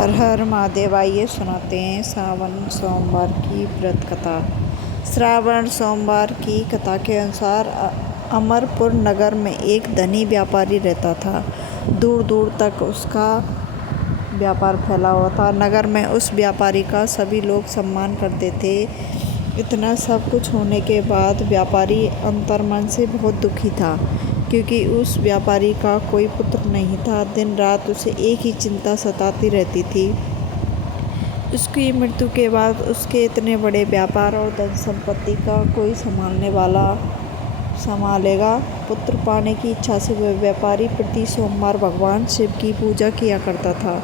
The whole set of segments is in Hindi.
हर हर महादेव। आइए सुनाते हैं सावन सोमवार की व्रत कथा। श्रावण सोमवार की कथा के अनुसार अमरपुर नगर में एक धनी व्यापारी रहता था। दूर दूर तक उसका व्यापार फैला हुआ था। नगर में उस व्यापारी का सभी लोग सम्मान करते थे। इतना सब कुछ होने के बाद व्यापारी अंतर्मन से बहुत दुखी था, क्योंकि उस व्यापारी का कोई पुत्र नहीं था। दिन रात उसे एक ही चिंता सताती रहती थी, उसकी मृत्यु के बाद उसके इतने बड़े व्यापार और धन संपत्ति का कोई संभालेगा। पुत्र पाने की इच्छा से वह व्यापारी प्रति सोमवार भगवान शिव की पूजा किया करता था।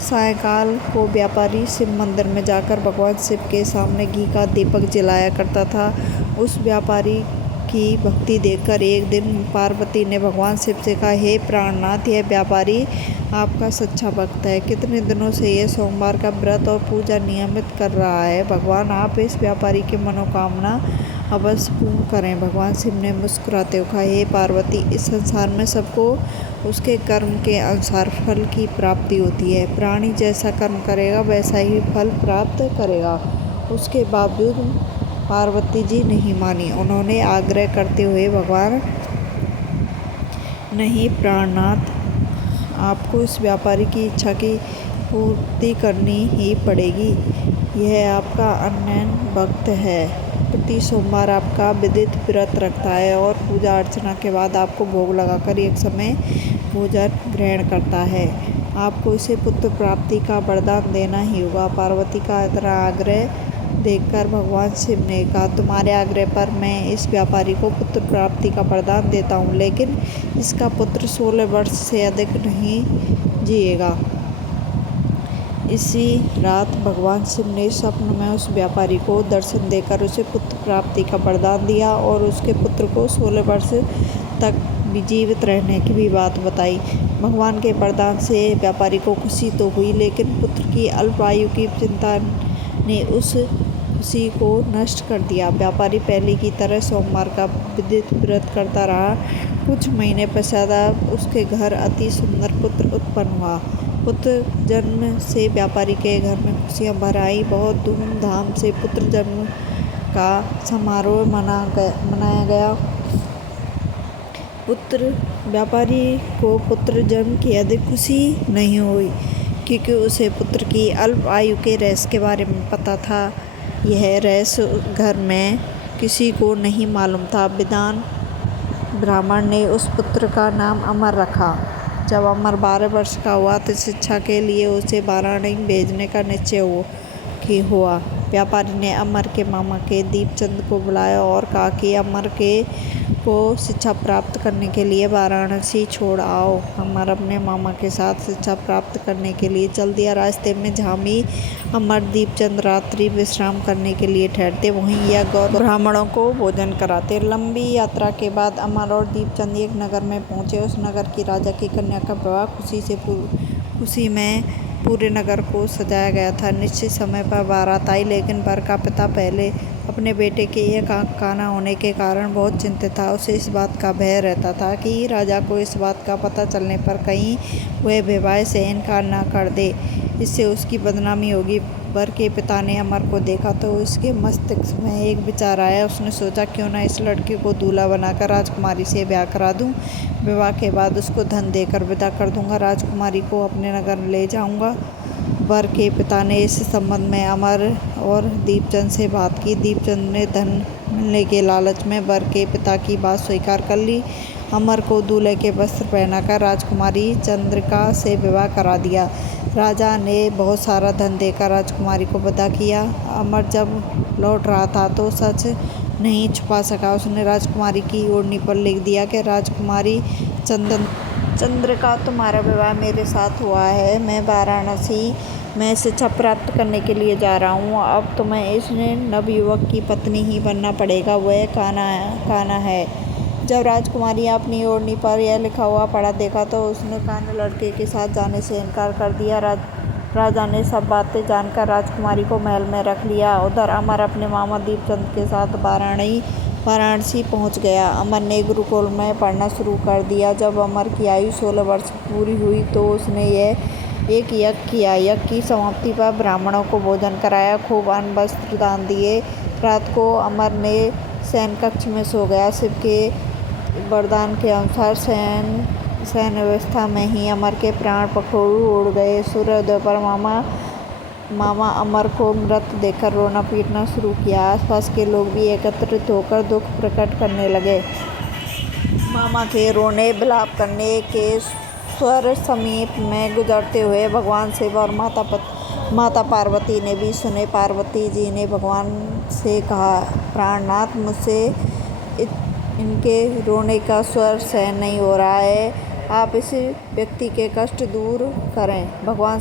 सायंकाल को व्यापारी शिव मंदिर में जाकर भगवान शिव के सामने घी का दीपक जलाया करता था। उस व्यापारी की भक्ति देखकर एक दिन पार्वती ने भगवान शिव से कहा, हे प्राणनाथ, यह व्यापारी आपका सच्चा भक्त है। कितने दिनों से यह सोमवार का व्रत और पूजा नियमित कर रहा है। भगवान आप इस व्यापारी की मनोकामना अवश्य पूर्ण करें। भगवान शिव ने मुस्कुराते हुए कहा, हे पार्वती, इस संसार में सबको उसके कर्म के अनुसार फल की प्राप्ति होती है। प्राणी जैसा कर्म करेगा वैसा ही फल प्राप्त करेगा। उसके बावजूद पार्वती जी नहीं मानी। उन्होंने आग्रह करते हुए, भगवान नहीं प्राणनाथ, आपको इस व्यापारी की इच्छा की पूर्ति करनी ही पड़ेगी। यह आपका अनन्य भक्त है। प्रति सोमवार आपका विधित व्रत रखता है और पूजा अर्चना के बाद आपको भोग लगाकर एक समय भोजन ग्रहण करता है। आपको इसे पुत्र प्राप्ति का वरदान देना ही होगा। पार्वती का इतना आग्रह देखकर भगवान शिव ने कहा, तुम्हारे आग्रह पर मैं इस व्यापारी को पुत्र प्राप्ति का वरदान देता हूँ, लेकिन इसका पुत्र 16 वर्ष से अधिक नहीं जिएगा। इसी रात भगवान शिव ने स्वप्न में उस व्यापारी को दर्शन देकर उसे पुत्र प्राप्ति का वरदान दिया और उसके पुत्र को 16 वर्ष तक जीवित रहने की भी बात बताई। भगवान के वरदान से व्यापारी को खुशी तो हुई, लेकिन पुत्र की अल्प आयु की चिंता ने उस खुशी को नष्ट कर दिया। व्यापारी पहले की तरह सोमवार का विधित व्रत करता रहा। कुछ महीने पश्चात उसके घर अति सुंदर पुत्र उत्पन्न हुआ। पुत्र जन्म से व्यापारी के घर में खुशियाँ भर आई। बहुत धूमधाम से पुत्र जन्म का समारोह मनाया गया। व्यापारी को पुत्र जन्म की अधिक खुशी नहीं हुई, क्योंकि उसे पुत्र की अल्प आयु के रहस्य के बारे में पता था। यह रहस्य घर में किसी को नहीं मालूम था। विद्वान ब्राह्मण ने उस पुत्र का नाम अमर रखा। जब अमर 12 वर्ष का हुआ तो शिक्षा के लिए उसे वाराणसी भेजने का निश्चय हुआ। व्यापारी ने अमर के मामा के दीपचंद को बुलाया और कहा कि अमर को शिक्षा प्राप्त करने के लिए वाराणसी छोड़ आओ। अमर अपने मामा के साथ शिक्षा प्राप्त करने के लिए चल दिया। रास्ते में जहाँ भी अमर दीपचंद रात्रि विश्राम करने के लिए ठहरते, वहीं यह गौ ब्राह्मणों को भोजन कराते। लंबी यात्रा के बाद अमर और दीपचंद एक नगर में पहुँचे। उस नगर की राजा की कन्या का विवाह खुशी में पूरे नगर को सजाया गया था। निश्चित समय पर बारात आई, लेकिन वर का पिता पहले अपने बेटे के एक आंख काना होने के कारण बहुत चिंतित था। उसे इस बात का भय रहता था कि राजा को इस बात का पता चलने पर कहीं वह विवाह से इनकार न कर दे, इससे उसकी बदनामी होगी। वर के पिता ने अमर को देखा तो उसके मस्तिष्क में एक विचार आया। उसने सोचा, क्यों न इस लड़के को दूल्हा बनाकर राजकुमारी से ब्याह करा दूं। विवाह के बाद उसको धन देकर विदा कर दूंगा। राजकुमारी को अपने नगर ले जाऊंगा। वर के पिता ने इस संबंध में अमर और दीपचंद से बात की। दीपचंद ने धन मिलने के लालच में वर के पिता की बात स्वीकार कर ली। अमर को दूल्हे के वस्त्र पहनाकर राजकुमारी चंद्रिका से विवाह करा दिया। राजा ने बहुत सारा धन देकर राजकुमारी को विदा किया। अमर जब लौट रहा था तो सच नहीं छुपा सका। उसने राजकुमारी की ओढ़नी पर लिख दिया कि राजकुमारी चंद्रिका, तुम्हारा विवाह मेरे साथ हुआ है। मैं वाराणसी में शिक्षा प्राप्त करने के लिए जा रहा हूँ। अब तुम्हें इस नवयुवक की पत्नी ही बनना पड़ेगा। वह काना है। जब राजकुमारी अपनी ओढ़नी पर यह लिखा हुआ पढ़ा देखा तो उसने काने लड़के के साथ जाने से इनकार कर दिया। राजा ने सब बातें जानकर राजकुमारी को महल में रख लिया। उधर अमर अपने मामा दीपचंद के साथ वाराणसी पहुंच गया। अमर ने गुरुकुल में पढ़ना शुरू कर दिया। जब अमर की आयु 16 वर्ष पूरी हुई तो उसने यह एक यज्ञ किया। यज्ञ की समाप्ति पर ब्राह्मणों को भोजन कराया, खूब अन्न वस्त्र दान दिए। रात को अमर ने शयन कक्ष में सो गया। शिव के वरदान के अनुसार शयन अवस्था में ही अमर के प्राण पखरू उड़ गए। सूर्योदय पर मामा अमर को मृत देखकर रोना पीटना शुरू किया। आसपास के लोग भी एकत्रित होकर दुख प्रकट करने लगे। मामा के रोने विलाप करने के स्वर समीप में गुजरते हुए भगवान शिव और माता पार्वती ने भी सुने। पार्वती जी ने भगवान से कहा, प्राणनाथ, मुझसे इनके रोने का स्वर सहन नहीं हो रहा है, आप इस व्यक्ति के कष्ट दूर करें। भगवान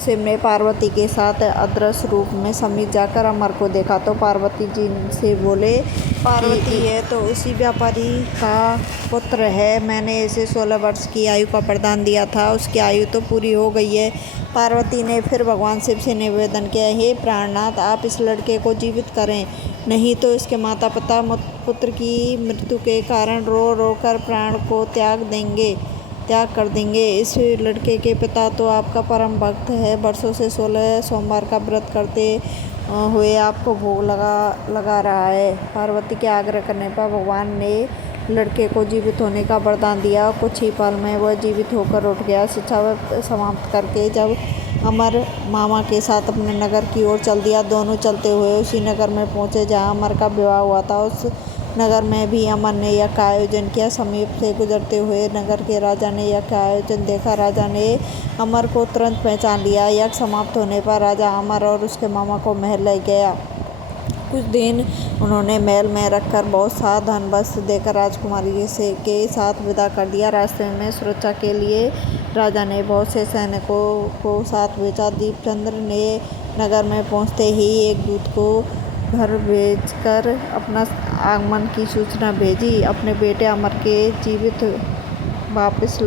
शिव ने पार्वती के साथ अदृश्य रूप में समीप जाकर अमर को देखा तो पार्वती जी से बोले, पार्वती है तो उसी व्यापारी का पुत्र है। मैंने इसे 16 वर्ष की आयु का वरदान दिया था, उसकी आयु तो पूरी हो गई है। पार्वती ने फिर भगवान शिव से निवेदन किया, हे प्राणनाथ, आप इस लड़के को जीवित करें, नहीं तो इसके माता पिता पुत्र की मृत्यु के कारण रो रो कर प्राण को त्याग कर देंगे। इस लड़के के पिता तो आपका परम भक्त है, वर्षों से 16 सोमवार का व्रत करते हुए आपको भोग लगा रहा है। पार्वती के आग्रह करने पर भगवान ने लड़के को जीवित होने का वरदान दिया। कुछ ही पल में वह जीवित होकर उठ गया। शिक्षा समाप्त करके जब अमर मामा के साथ अपने नगर की ओर चल दिया। दोनों चलते हुए उसी नगर में पहुंचे जहां अमर का विवाह हुआ था। उस नगर में भी अमर ने यज्ञ का आयोजन किया। समीप से गुजरते हुए नगर के राजा ने यज्ञ का आयोजन देखा। राजा ने अमर को तुरंत पहचान लिया। यज्ञ समाप्त होने पर राजा अमर और उसके मामा को महल ले गया। कुछ दिन उन्होंने महल में रखकर बहुत सा धन वस्त्र देकर राजकुमारी के साथ विदा कर दिया। रास्ते में सुरक्षा के लिए राजा ने बहुत से सैनिकों को साथ भेजा। दीपचंद्र ने नगर में पहुंचते ही एक दूत को घर भेजकर अपना आगमन की सूचना भेजी। अपने बेटे अमर के जीवित वापस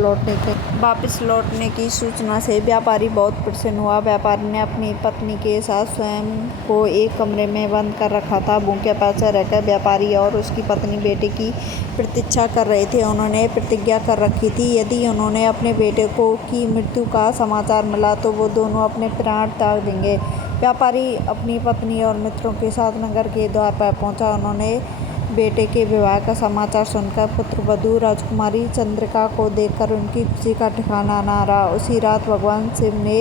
लौटने की सूचना से व्यापारी बहुत प्रसन्न हुआ। व्यापारी ने अपनी पत्नी के साथ स्वयं को एक कमरे में बंद कर रखा था। भूखे प्यासे रहकर व्यापारी और उसकी पत्नी बेटे की प्रतीक्षा कर रहे थे। उन्होंने प्रतिज्ञा कर रखी थी, यदि उन्होंने अपने बेटे की मृत्यु का समाचार मिला तो वो दोनों अपने प्राण त्याग देंगे। व्यापारी अपनी पत्नी और मित्रों के साथ नगर के द्वार पर पहुंचा। उन्होंने बेटे के विवाह का समाचार सुनकर पुत्रवधू राजकुमारी चंद्रिका को देखकर उनकी खुशी का ठिकाना न रहा। उसी रात भगवान शिव ने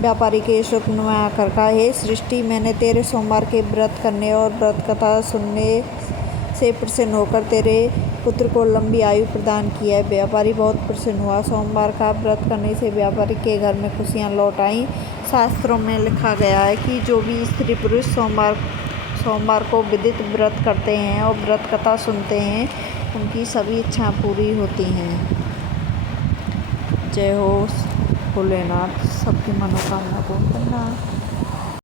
व्यापारी के स्वप्न में आकर कहा, हे सृष्टि, मैंने तेरे सोमवार के व्रत करने और व्रत कथा सुनने से प्रसन्न होकर तेरे पुत्र को लंबी आयु प्रदान की है। व्यापारी बहुत प्रसन्न हुआ। सोमवार का व्रत करने से व्यापारी के घर में खुशियाँ लौट आईं। शास्त्रों में लिखा गया है कि जो भी स्त्री पुरुष सोमवार को विदित व्रत करते हैं और व्रत कथा सुनते हैं, उनकी सभी इच्छाएं पूरी होती हैं। जय हो भोलेनाथ, सबकी मनोकामना पूर्ण करना।